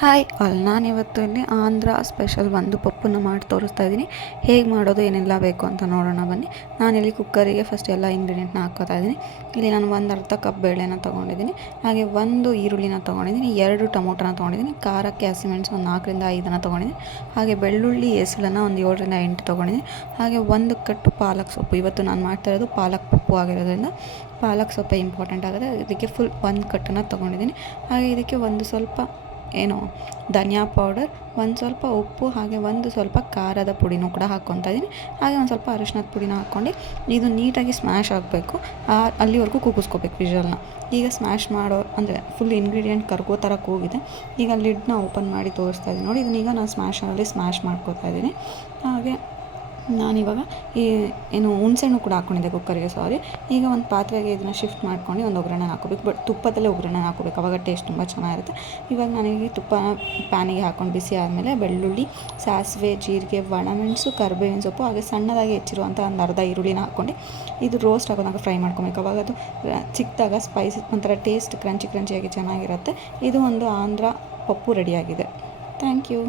Hi all, ನಾನಿವತ್ತು ಇಲ್ಲಿ Andhra special ಒಂದು ಪಪ್ಪನ್ನು ಮಾಡಿ ತೋರಿಸ್ತಾ ಇದ್ದೀನಿ. ಹೇಗೆ ಮಾಡೋದು, ಏನೆಲ್ಲ ಬೇಕು ಅಂತ ನೋಡೋಣ ಬನ್ನಿ. ನಾನಿಲ್ಲಿ ಕುಕ್ಕರಿಗೆ ಫಸ್ಟ್ ಎಲ್ಲ ಇಂಗ್ರೀಡಿಯೆಂಟ್ನ ಹಾಕ್ಕೋತಾ ಇದ್ದೀನಿ. ಇಲ್ಲಿ ನಾನು ಒಂದು ಅರ್ಧ ಕಪ್ ಬೇಳೆನ ತೊಗೊಂಡಿದ್ದೀನಿ, ಹಾಗೆ ಒಂದು ಈರುಳ್ಳಿನ ತೊಗೊಂಡಿದ್ದೀನಿ, 2 ಟೊಮೊಟೊನ ತೊಗೊಂಡಿದ್ದೀನಿ, ಖಾರಕ್ಕೆ ಹಸಿಮೆಣಸು ಒಂದು 4ರಿಂದ 5 ತೊಗೊಂಡಿದ್ದೀನಿ, ಹಾಗೆ ಬೆಳ್ಳುಳ್ಳಿ ಹೆಸಳನ್ನು ಒಂದು 7ರಿಂದ 8 ತೊಗೊಂಡಿದ್ದೀನಿ, ಹಾಗೆ ಒಂದು ಕಟ್ಟು ಪಾಲಕ್ ಸೊಪ್ಪು. ಇವತ್ತು ನಾನು ಮಾಡ್ತಾ ಇರೋದು ಪಾಲಕ್ ಪಪ್ಪು ಆಗಿರೋದ್ರಿಂದ ಪಾಲಕ್ ಸೊಪ್ಪೇ ಇಂಪಾರ್ಟೆಂಟ್ ಆಗುತ್ತೆ. ಇದಕ್ಕೆ ಫುಲ್ ಒಂದು ಕಟ್ಟನ್ನು ತೊಗೊಂಡಿದ್ದೀನಿ. ಹಾಗೆ ಇದಕ್ಕೆ ಒಂದು ಸ್ವಲ್ಪ ಧನಿಯಾ ಪೌಡರ್, ಒಂದು ಸ್ವಲ್ಪ ಉಪ್ಪು, ಹಾಗೆ ಒಂದು ಸ್ವಲ್ಪ ಖಾರದ ಪುಡಿನೂ ಕೂಡ ಹಾಕ್ಕೊತಾ ಇದ್ದೀನಿ. ಹಾಗೆ ಒಂದು ಸ್ವಲ್ಪ ಅರಿಶಿನದ ಪುಡಿನ ಹಾಕ್ಕೊಂಡು ಇದು ನೀಟಾಗಿ ಸ್ಮ್ಯಾಶ್ ಆಗಬೇಕು, ಅಲ್ಲಿವರೆಗೂ ಕೂಗಿಸ್ಕೋಬೇಕು ವಿಷಲ್ನ. ಈಗ ಸ್ಮ್ಯಾಶ್ ಮಾಡೋ ಅಂದರೆ ಫುಲ್ ಇಂಗ್ರೀಡಿಯೆಂಟ್ ಕರ್ಗೋ ಥರ ಕೂಗಿದೆ. ಈಗ ಲಿಡ್ನ ಓಪನ್ ಮಾಡಿ ತೋರಿಸ್ತಾ ಇದ್ದೀನಿ ನೋಡಿ. ಇದನ್ನೀಗ ನಾನು ಸ್ಮ್ಯಾಶ್ ಮಾಡ್ಕೋತಾ ಇದ್ದೀನಿ. ಹಾಗೆ ನಾನಿವಾಗ ಹುಣಸೆಹಣ್ಣು ಕೂಡ ಹಾಕ್ಕೊಂಡಿದ್ದೆ ಕುಕ್ಕರಿಗೆ, ಈಗ ಒಂದು ಪಾತ್ರೆಗೆ ಇದನ್ನು ಶಿಫ್ಟ್ ಮಾಡ್ಕೊಂಡು ಒಂದು ಒಗ್ಗರಣೆ ಹಾಕೋಬೇಕು. ಬಟ್ ತುಪ್ಪದಲ್ಲೇ ಒಗ್ಗರಣೆ ಹಾಕೋಬೇಕು, ಅವಾಗ ಟೇಸ್ಟ್ ತುಂಬ ಚೆನ್ನಾಗಿರುತ್ತೆ. ಇವಾಗ ನನಗೆ ತುಪ್ಪ ಪ್ಯಾನಿಗೆ ಹಾಕ್ಕೊಂಡು ಬಿಸಿ ಆದಮೇಲೆ ಬೆಳ್ಳುಳ್ಳಿ, ಸಾಸಿವೆ, ಜೀರಿಗೆ, ಒಣಮೆಣಸು, ಕರಿಬೇವಿನ ಸೊಪ್ಪು, ಹಾಗೆ ಸಣ್ಣದಾಗಿ ಹೆಚ್ಚಿರುವಂಥ ಒಂದು ಅರ್ಧ ಈರುಳ್ಳಿನ ಹಾಕ್ಕೊಂಡು ಇದು ರೋಸ್ಟ್ ಆಗೋದಾಗ ಫ್ರೈ ಮಾಡ್ಕೊಬೇಕು. ಅವಾಗ ಅದು ಚಿಕ್ಕದಾಗ ಸ್ಪೈಸಿ ಒಂಥರ ಟೇಸ್ಟ್ ಕ್ರಂಚಿಯಾಗಿ ಚೆನ್ನಾಗಿರುತ್ತೆ. ಇದು ಒಂದು ಆಂಧ್ರ ಪಪ್ಪು ರೆಡಿಯಾಗಿದೆ. Thank you.